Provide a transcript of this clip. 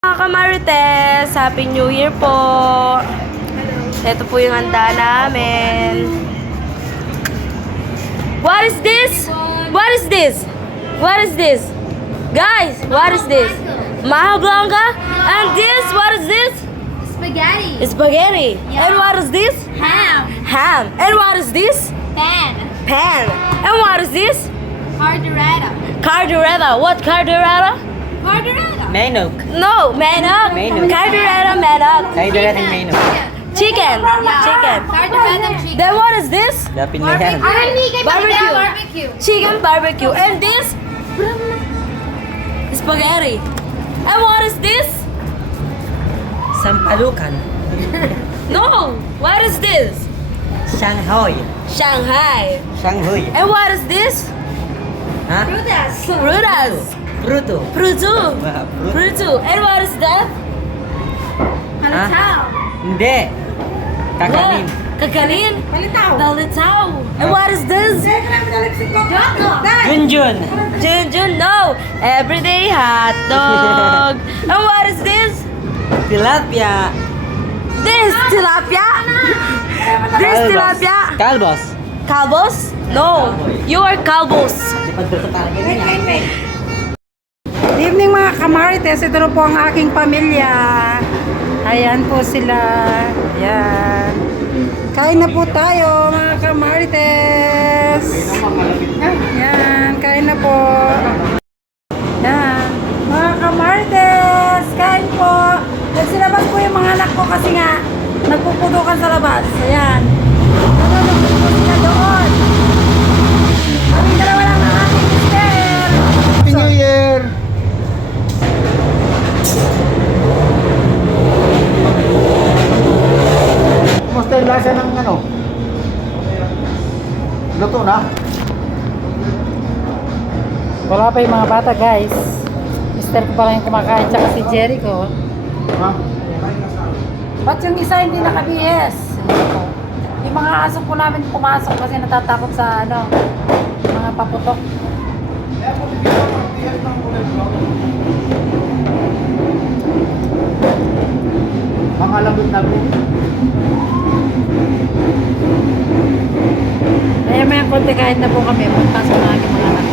Mga Kamarites, Happy New Year po! Ito po yung handa namin. What is this? What is this? What is this? Guys, what is this? Maja Blanca? And this, what is this? Spaghetti. Spaghetti. Yeah. And what is this? Ham. Ham. And what is this? Pan. Pan. And what is this? Cardaretta. Cardaretta. What cardaretta? Cardaretta. Manok. No, manok. Manok. Cardaretta, manok. Ay, darating manok. Chicken. Chicken. Cardaretta chicken. Then what is this? Dapin na yan. Barbecue. Barbecue. Chicken barbecue. And this? Spaghetti. And what is this? Sampalukan. No. What is this? Shanghai. Shanghai. Shanghai. And what is this? Ha? Frutas. Frutas. Pruto. Prutu. Wow, pruto. Prutu. And what is that? Palitaw. Hindi. Kakanin. Kakanin. Palitaw. Balitaw. And what is this? Jotlo. Junjun. Junjun. No. Everyday hot dog. And what is this? Tilapia. This tilapia. This tilapia. Kalbos. Calvos? No. You are calvos. Lipad doon sa talaga niya. Good evening mga Kamarites, ito na po ang aking pamilya. Ayan po sila. Ayan. Kain na po tayo mga Kamarites. Ayan, kain na po. Ayan. Mga Kamarites, kain po. Nagsilabas po yung mga anak ko kasi nga nagpuputukan sa labas. Ayan. Nanonood po sila doon. Kaming dalawa lang ng aking mister. Happy New Year! Kumusta yung lasa ng ano? Luto na? Wala pa yung mga bata guys. Mister ko pala yung kumakain tsaka si Jericho. Ha? Ba't yung isa hindi nakabihis? Yung mga aso po namin pumasok kasi natatakot sa ano, mga paputok. Mga lagot na po. Kaya may konti kahit na po kami, magpasok na aking mga anak.